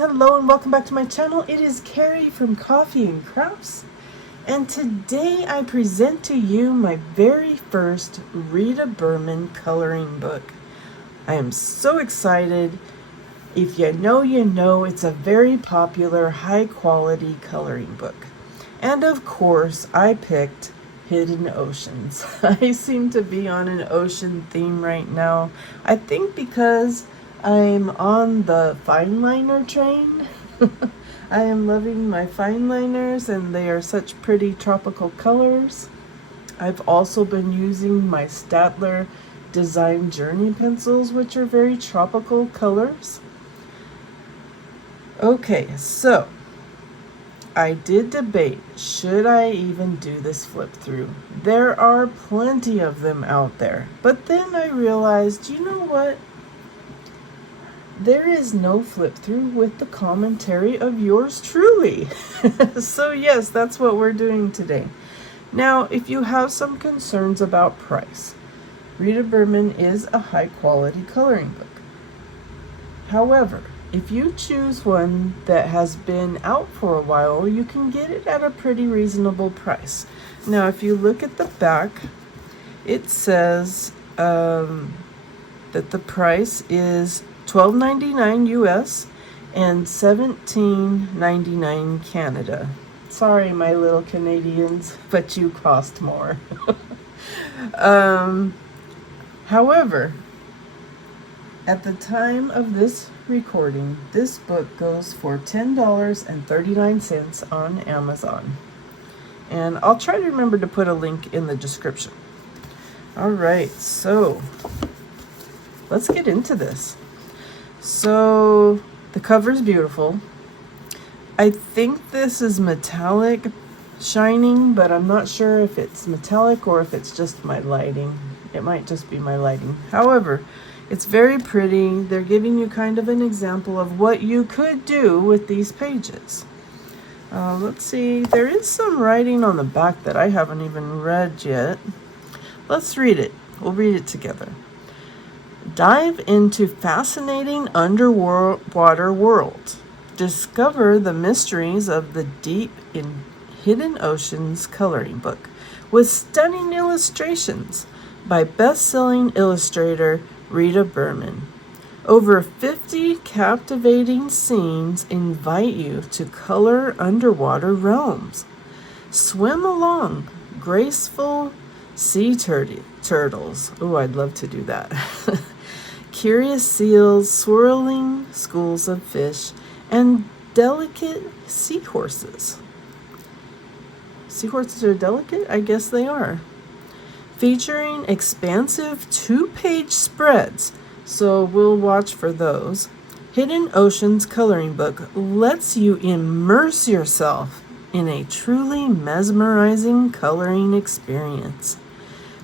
hello and welcome back to my channel. It is Carrie from Coffee and Crafts, and today I present to you my very first Rita Berman coloring book. I am so excited. If you know, you know, it's a very popular, high quality coloring book. And of course, I picked Hidden Oceans. I seem to be on an ocean theme right now. I think because I'm on the fine liner train. I am loving my fine liners and they are such pretty tropical colors. I've also been using my Staedtler Design Journey pencils, which are very tropical colors. Okay, so I did debate, should I even do this flip through? There are plenty of them out there, but then I realized, you know what? There is no flip through with the commentary of yours truly. So yes, that's what we're doing today. Now, if you have some concerns about price, Rita Berman is a high quality coloring book. However, if you choose one that has been out for a while, you can get it at a pretty reasonable price. Now, if you look at the back, it says that the price is $12.99 US and $17.99 Canada. Sorry, my little Canadians, but you cost more. However, at the time of this recording, this book goes for $10.39 on Amazon. And I'll try to remember to put a link in the description. All right, so let's get into this. So the cover is beautiful. I think this is metallic shining, but I'm not sure if it's metallic or if it's just my lighting. It might just be my lighting. However, it's very pretty. They're giving you kind of an example of what you could do with these pages. Let's see, there is some writing on the back that I haven't even read yet. Let's read it. We'll read it together. Dive into fascinating underwater world. Discover the mysteries of the deep in Hidden Oceans coloring book with stunning illustrations by best-selling illustrator Rita Berman. Over 50 captivating scenes invite you to color underwater realms. Swim along graceful sea turtles. Oh, I'd love to do that. Curious seals, swirling schools of fish, and delicate seahorses. Seahorses are delicate? I guess they are. Featuring expansive 2-page spreads, so we'll watch for those. Hidden Oceans coloring book lets you immerse yourself in a truly mesmerizing coloring experience.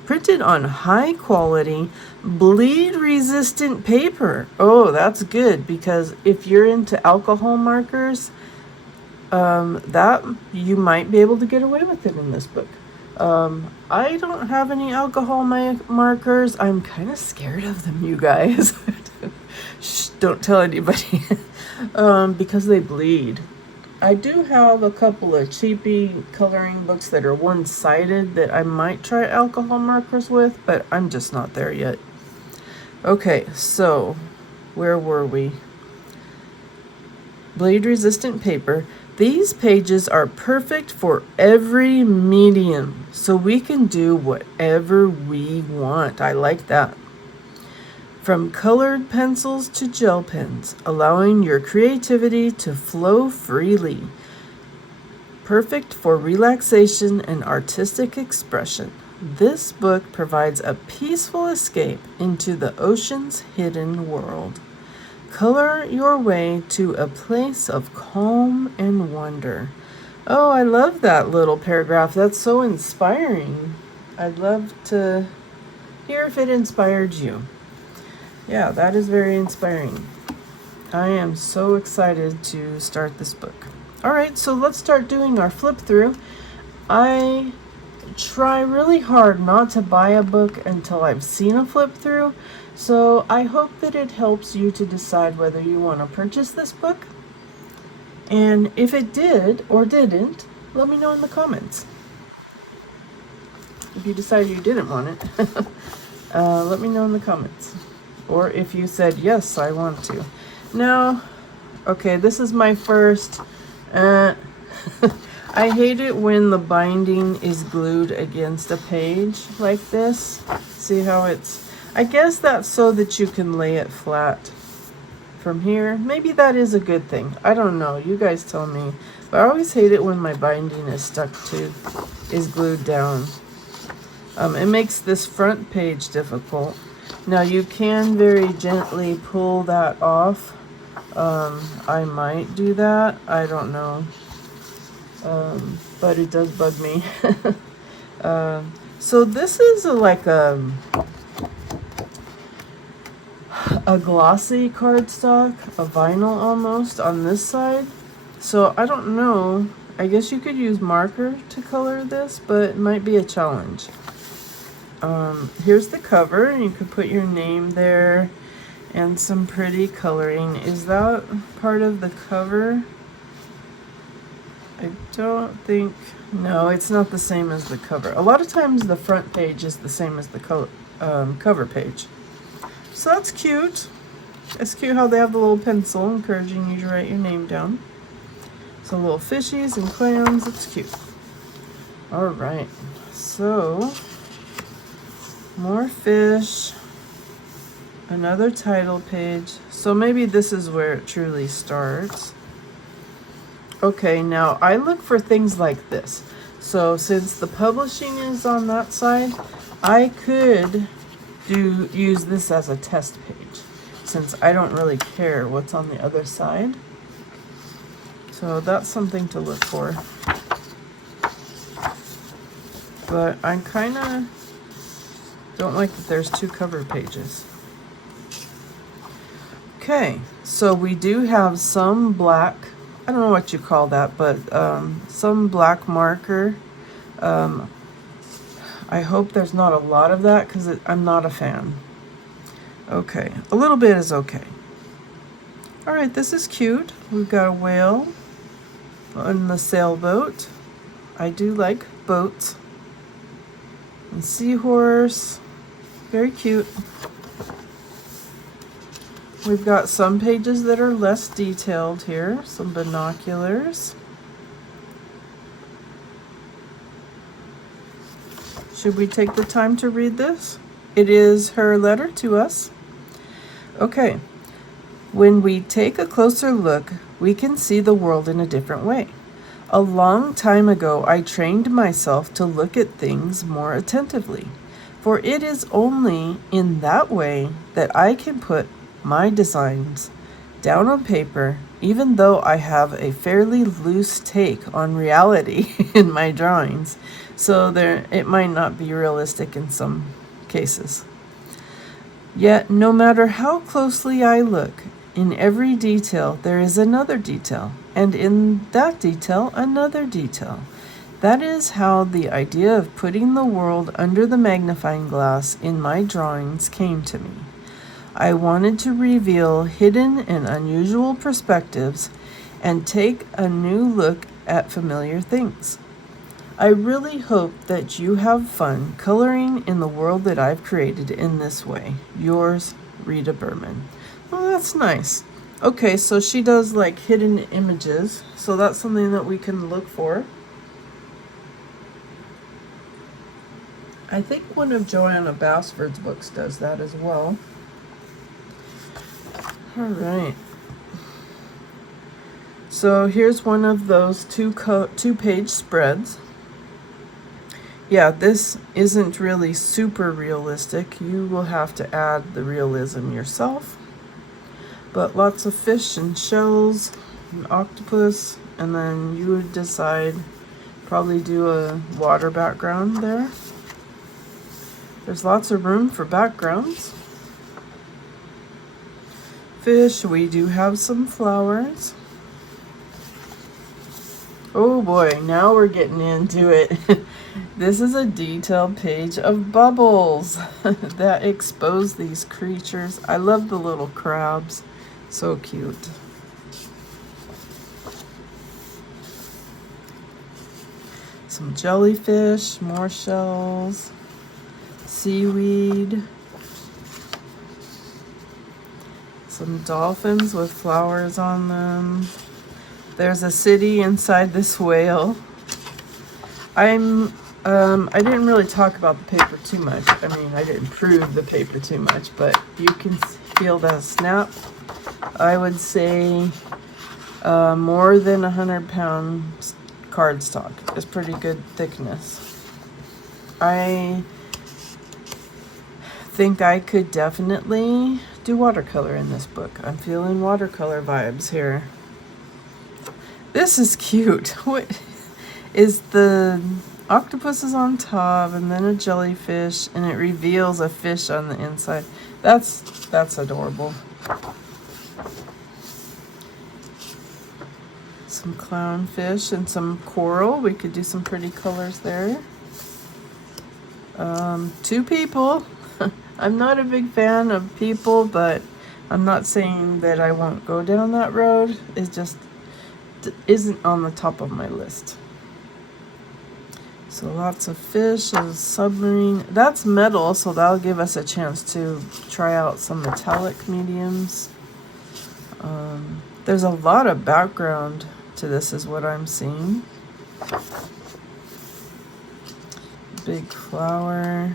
Printed on high quality, bleed resistant paper. Oh, that's good, because if you're into alcohol markers, that you might be able to get away with it in this book. I don't have any alcohol markers. I'm kind of scared of them, you guys. Shh, don't tell anybody. Because they bleed. I do have a couple of cheapy coloring books that are one-sided that I might try alcohol markers with, but I'm just not there yet. Okay, so where were we? Bleed-resistant paper. These pages are perfect for every medium, so we can do whatever we want. I like that. From colored pencils to gel pens, allowing your creativity to flow freely. Perfect for relaxation and artistic expression. This book provides a peaceful escape into the ocean's hidden world. Color your way to a place of calm and wonder. Oh, I love that little paragraph. That's so inspiring. I'd love to hear if it inspired you. Yeah, that is very inspiring. I am so excited to start this book. All right, so let's start doing our flip through. I try really hard not to buy a book until I've seen a flip through, so I hope that it helps you to decide whether you want to purchase this book And if it did or didn't, let me know in the comments. If you decided you didn't want it, let me know in the comments. Or if you said, yes, I want to. Now, okay, this is my first. I hate it when the binding is glued against a page like this. See how it's, I guess that's so that you can lay it flat from here. Maybe that is a good thing. I don't know. You guys tell me. But I always hate it when my binding is is glued down. It makes this front page difficult. Now you can very gently pull that off. I might do that. I don't know. But it does bug me. So this is like a glossy cardstock, a vinyl almost on this side. So I don't know. I guess you could use marker to color this, but it might be a challenge. Here's the cover, and you could put your name there and some pretty coloring. Is that part of the cover? I don't think, no, it's not the same as the cover. A lot of times the front page is the same as the cover page. So that's cute. It's cute how they have the little pencil encouraging you to write your name down. So little fishies and clams, it's cute. All right, so more fish, another title page. So maybe this is where it truly starts. Okay, now I look for things like this. So since the publishing is on that side, I could use this as a test page, since I don't really care what's on the other side. So that's something to look for. But I kind of don't like that there's two cover pages. Okay, so we do have some black, I don't know what you call that, but some black marker. I hope there's not a lot of that because I'm not a fan. Okay, a little bit is okay. All right, this is cute. We've got a whale on the sailboat. I do like boats. And seahorse, very cute. We've got some pages that are less detailed here, some binoculars. Should we take the time to read this? It is her letter to us. Okay. When we take a closer look, we can see the world in a different way. A long time ago, I trained myself to look at things more attentively, for it is only in that way that I can put my designs down on paper, even though I have a fairly loose take on reality in my drawings, so it might not be realistic in some cases. Yet, no matter how closely I look, in every detail there is another detail, and in that detail another detail. That is how the idea of putting the world under the magnifying glass in my drawings came to me. I wanted to reveal hidden and unusual perspectives and take a new look at familiar things. I really hope that you have fun coloring in the world that I've created in this way. Yours, Rita Berman. Well, that's nice. Okay, so she does like hidden images, so that's something that we can look for. I think one of Joanna Basford's books does that as well. All right. So here's one of those two-page spreads. Yeah, this isn't really super realistic. You will have to add the realism yourself. But lots of fish and shells, and octopus, and then you would decide, probably do a water background there. There's lots of room for backgrounds. Fish, we do have some flowers. Oh boy, now we're getting into it. This is a detailed page of bubbles that expose these creatures. I love the little crabs. So cute. Some jellyfish, more shells, seaweed, some dolphins with flowers on them. There's a city inside this whale. I didn't really talk about the paper too much. I mean, I didn't prove the paper too much, but you can feel that snap. I would say more than 100-pound cardstock is pretty good thickness. I think I could definitely do watercolor in this book. I'm feeling watercolor vibes here. This is cute. What is the octopus is on top and then a jellyfish and it reveals a fish on the inside. That's adorable. Some clownfish and some coral. We could do some pretty colors there. 2 people. I'm not a big fan of people, but I'm not saying that I won't go down that road. It just isn't on the top of my list. So lots of fish, a submarine. That's metal, so that'll give us a chance to try out some metallic mediums. There's a lot of background to this is what I'm seeing. Big flower.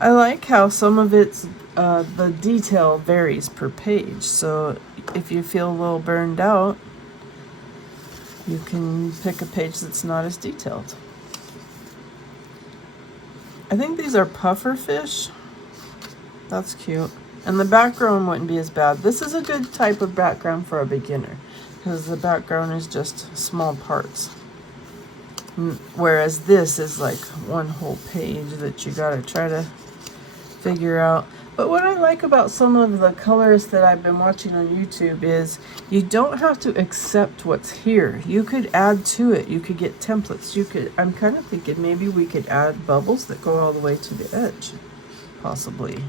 I like how some of it's, the detail varies per page. So if you feel a little burned out, you can pick a page that's not as detailed. I think these are puffer fish. That's cute. And the background wouldn't be as bad. This is a good type of background for a beginner because the background is just small parts. Whereas this is like one whole page that you gotta try to figure out. But what I like about some of the colors that I've been watching on YouTube is you don't have to accept what's here. You could add to it. You could get templates. I'm kind of thinking maybe we could add bubbles that go all the way to the edge, possibly.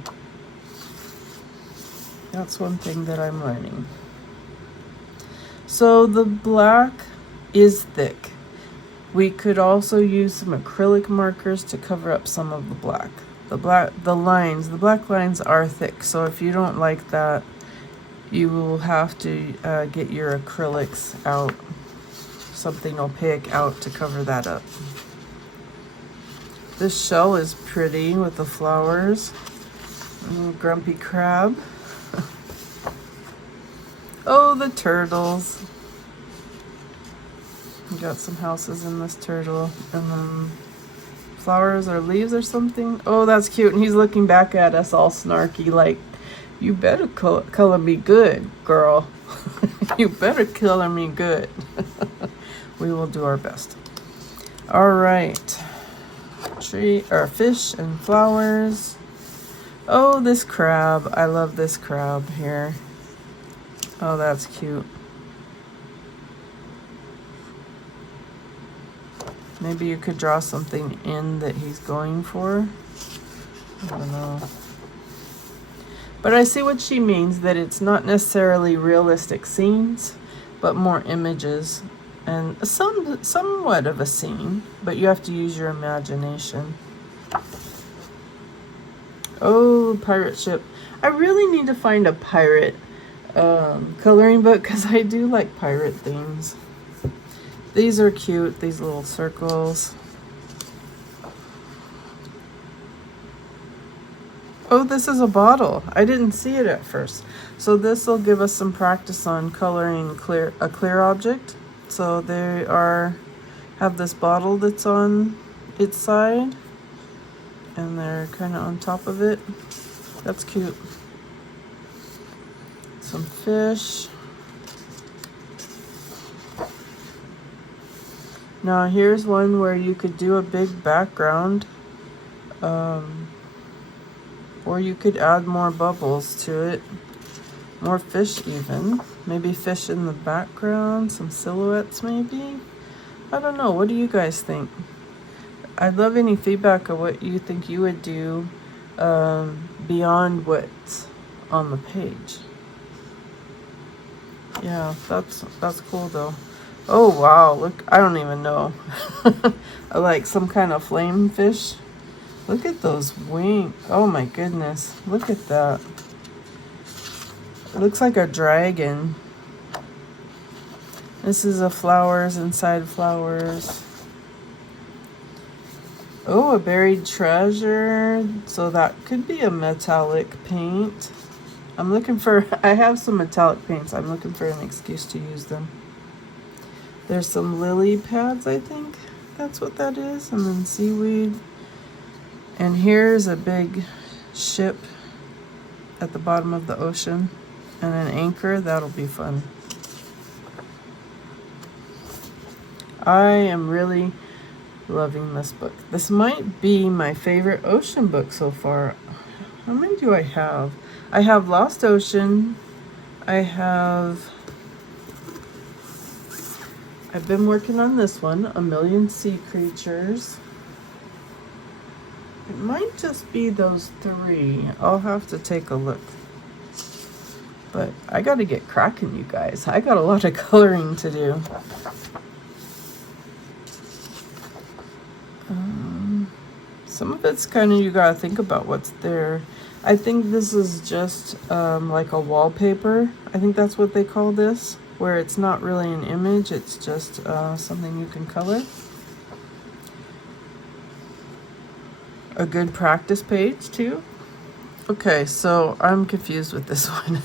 That's one thing that I'm learning. So the black is thick. We could also use some acrylic markers to cover up some of the black. The black lines are thick, so if you don't like that, you will have to get your acrylics out, something opaque out to cover that up. This shell is pretty with the flowers. Grumpy crab. Oh, the turtles. We got some houses in this turtle, and then flowers or leaves or something. Oh, that's cute. And he's looking back at us all snarky like, you better color me good, girl. You better color me good. We will do our best. All right. Tree or fish and flowers. Oh, this crab. I love this crab here. Oh, that's cute. Maybe you could draw something in that he's going for. I don't know. But I see what she means, that it's not necessarily realistic scenes, but more images. And somewhat of a scene, but you have to use your imagination. Oh, pirate ship. I really need to find a pirate coloring book because I do like pirate themes. These are cute, these little circles. Oh, this is a bottle. I didn't see it at first. So this will give us some practice on coloring a clear object. So they have this bottle that's on its side, and they're kind of on top of it. That's cute. Some fish. Now here's one where you could do a big background, or you could add more bubbles to it, more fish even, maybe fish in the background, some silhouettes maybe. I don't know, what do you guys think? I'd love any feedback of what you think you would do beyond what's on the page. Yeah, that's cool though. Oh wow, look, I don't even know. Like some kind of flame fish. Look at those wings. Oh my goodness, look at that. It looks like a dragon. This is a flowers inside flowers. Oh, a buried treasure. So that could be a metallic paint. I'm looking for, I have some metallic paints. I'm looking for an excuse to use them. There's some lily pads, I think that's what that is. And then seaweed. And here's a big ship at the bottom of the ocean. And an anchor, that'll be fun. I am really loving this book. This might be my favorite ocean book so far. How many do I have? I have Lost Ocean. I've been working on this one, A Million Sea Creatures. It might just be those 3. I'll have to take a look. But I gotta get cracking, you guys. I got a lot of coloring to do. Some of it's kind of, you gotta think about what's there. I think this is just like a wallpaper. I think that's what they call this, where it's not really an image, it's just something you can color. A good practice page too. Okay, so I'm confused with this one.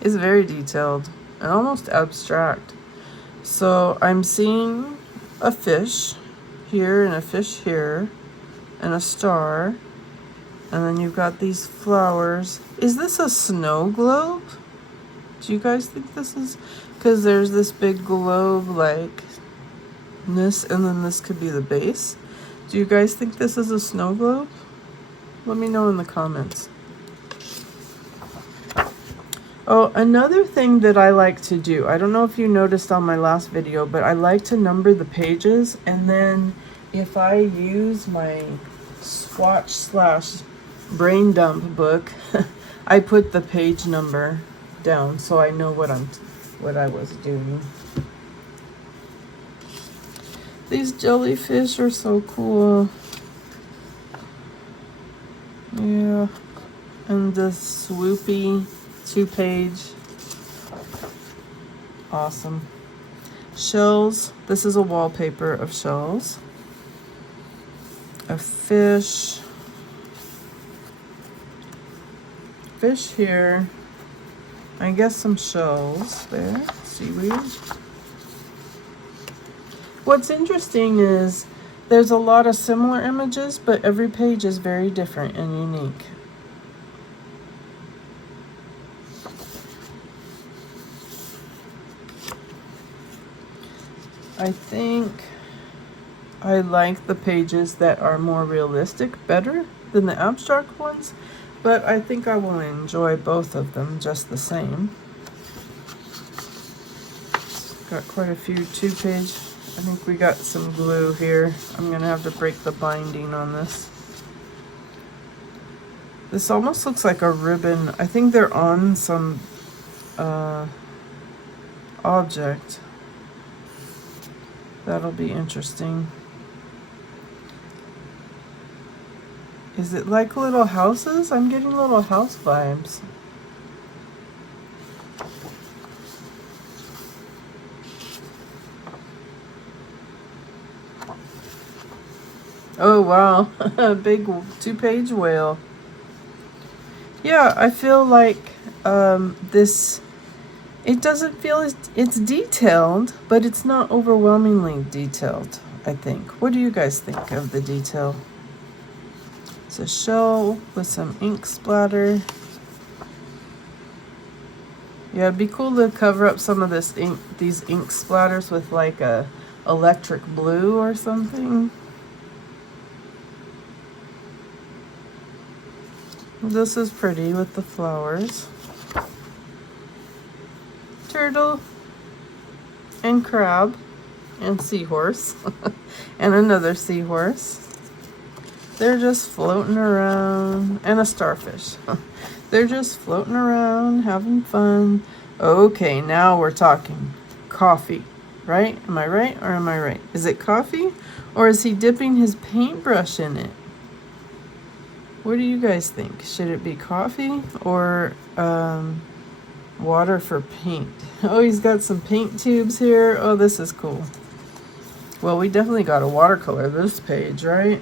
It's very detailed and almost abstract. So I'm seeing a fish here and a fish here and a star, and then you've got these flowers. Is this a snow globe? Do you guys think this is, because there's this big globe like this, and then this could be the base. Do you guys think this is a snow globe? Let me know in the comments. Oh, another thing that I like to do, I don't know if you noticed on my last video, but I like to number the pages, and then if I use my swatch / brain dump book, I put the page number down so I know what I was doing. These jellyfish are so cool. Yeah, and the swoopy 2-page. Awesome. Shells. This is a wallpaper of shells. A fish. Fish here. I guess some shells there. Seaweed. What's interesting is there's a lot of similar images, but every page is very different and unique. I think I like the pages that are more realistic better than the abstract ones, but I think I will enjoy both of them just the same. Got quite a few 2-page. I think we got some glue here. I'm gonna have to break the binding on this. This almost looks like a ribbon. I think they're on some object. That'll be interesting. Is it like little houses? I'm getting little house vibes. Oh wow, a big 2-page whale. Yeah, I feel like this, it doesn't feel it's detailed, but it's not overwhelmingly detailed, I think. What do you guys think of the detail? It's a shell with some ink splatter. Yeah, it'd be cool to cover up some of these ink splatters with like a electric blue or something. This is pretty with the flowers. Turtle and crab and seahorse and another seahorse. They're just floating around, and a starfish. They're just floating around, having fun. Okay, now we're talking. Coffee. right? Am I right or am I right? Is it coffee or is he dipping his paintbrush in it? What do you guys think? Should it be coffee or water for paint? Oh, he's got some paint tubes here. Oh, this is cool. Well, we definitely got to watercolor this page, right?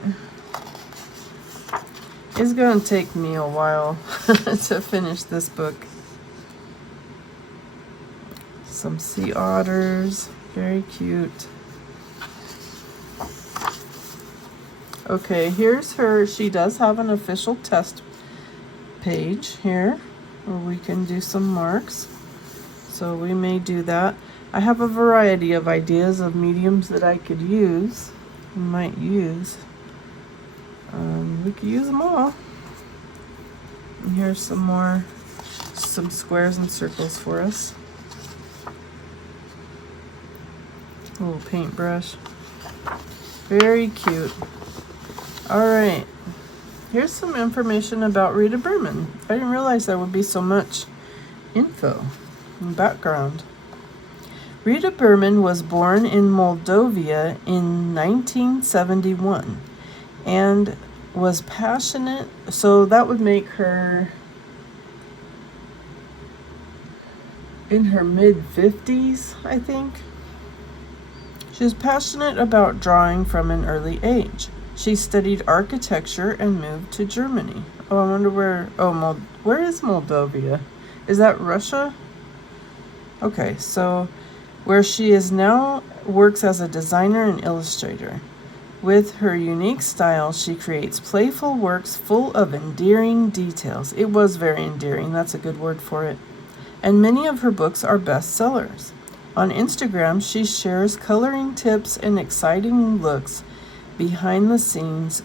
It's going to take me a while to finish this book. Some sea otters. Very cute. Okay, here's her. She does have an official test page here where we can do some marks. So we may do that. I have a variety of ideas of mediums that I could use. We might use. We could use them all. And here's some squares and circles for us. Little paintbrush. Very cute. All right. Here's some information about Rita Berman. I didn't realize there would be so much info and background. Rita Berman was born in Moldova in 1971 and was passionate, so that would make her in her mid-50s, I think. She was passionate about drawing from an early age. She studied architecture and moved to Germany. Oh, I wonder where, where is Moldova? Is that Russia? Okay, so where she is now works as a designer and illustrator. With her unique style, she creates playful works full of endearing details. It was very endearing, that's a good word for it. And many of her books are bestsellers. On Instagram, she shares coloring tips and exciting looks behind the scenes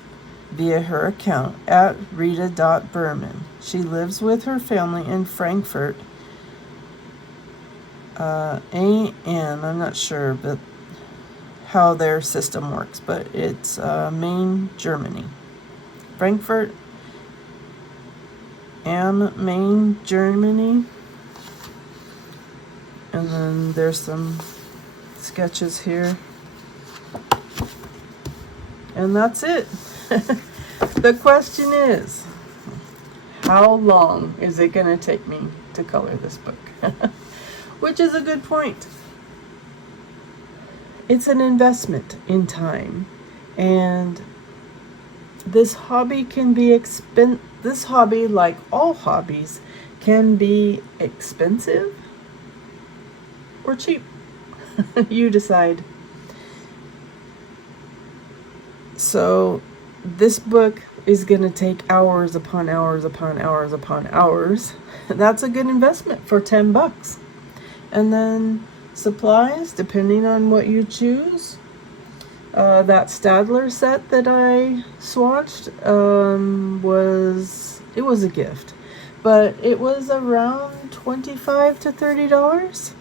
via her account at rita.berman. She lives with her family in Frankfurt. I'm not sure but how their system works, but it's Main, Germany. Frankfurt am Main, Germany. And then there's some sketches here. And that's it. The question is, how long is it going to take me to color this book? Which is a good point. It's an investment in time, and this hobby can be this hobby, like all hobbies, can be expensive or cheap. You decide. So this book is going to take hours upon hours upon hours upon hours. That's a good investment for $10. And then supplies, depending on what you choose. That Stadler set that I swatched was a gift, but it was around $25 to $30.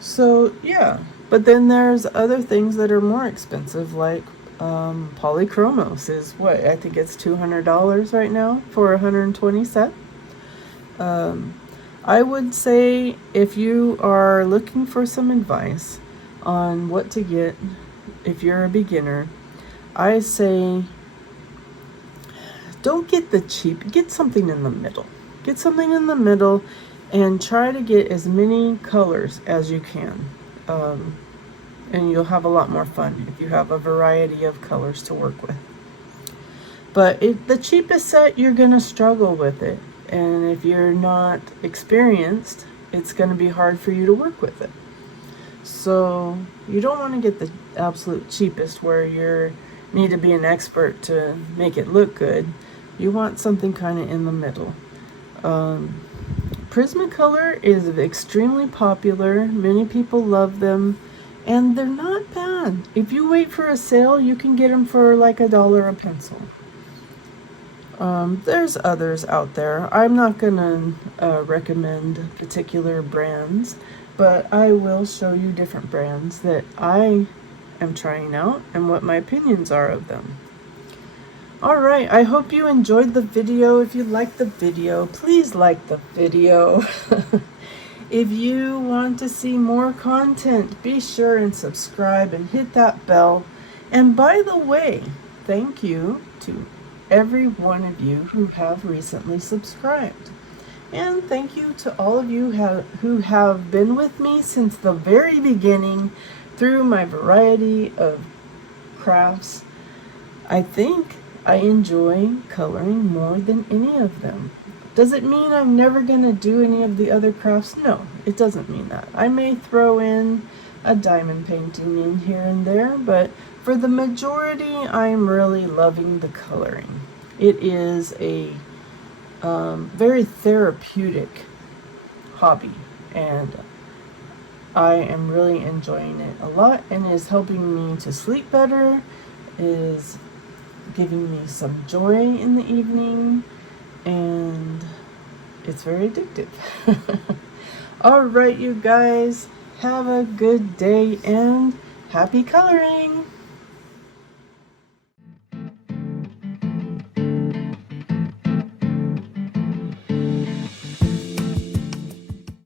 So yeah, but then there's other things that are more expensive, like Polychromos is what, I think it's $200 right now for 120 set. I would say if you are looking for some advice on what to get if you're a beginner, I say don't get the cheap, get something in the middle. Get something in the middle and try to get as many colors as you can. And you'll have a lot more fun if you have a variety of colors to work with. But the cheapest set, you're going to struggle with it. And if you're not experienced, it's going to be hard for you to work with it. So you don't want to get the absolute cheapest where you need to be an expert to make it look good. You want something kind of in the middle. Prismacolor is extremely popular. Many people love them, and they're not bad. If you wait for a sale, you can get them for like $1 a pencil. There's others out there. I'm not gonna recommend particular brands, but I will show you different brands that I am trying out and what my opinions are of them. Alright, I hope you enjoyed the video. If you liked the video, please like the video. If you want to see more content, be sure and subscribe and hit that bell. And by the way, thank you to every one of you who have recently subscribed. And thank you to all of you who have been with me since the very beginning through my variety of crafts. I think I enjoy coloring more than any of them. Does it mean I'm never going to do any of the other crafts? No, it doesn't mean that. I may throw in a diamond painting in here and there, but for the majority, I'm really loving the coloring. It is a very therapeutic hobby, and I am really enjoying it a lot, and is helping me to sleep better, is giving me some joy in the evening, and it's very addictive. All right, you guys, have a good day and happy coloring.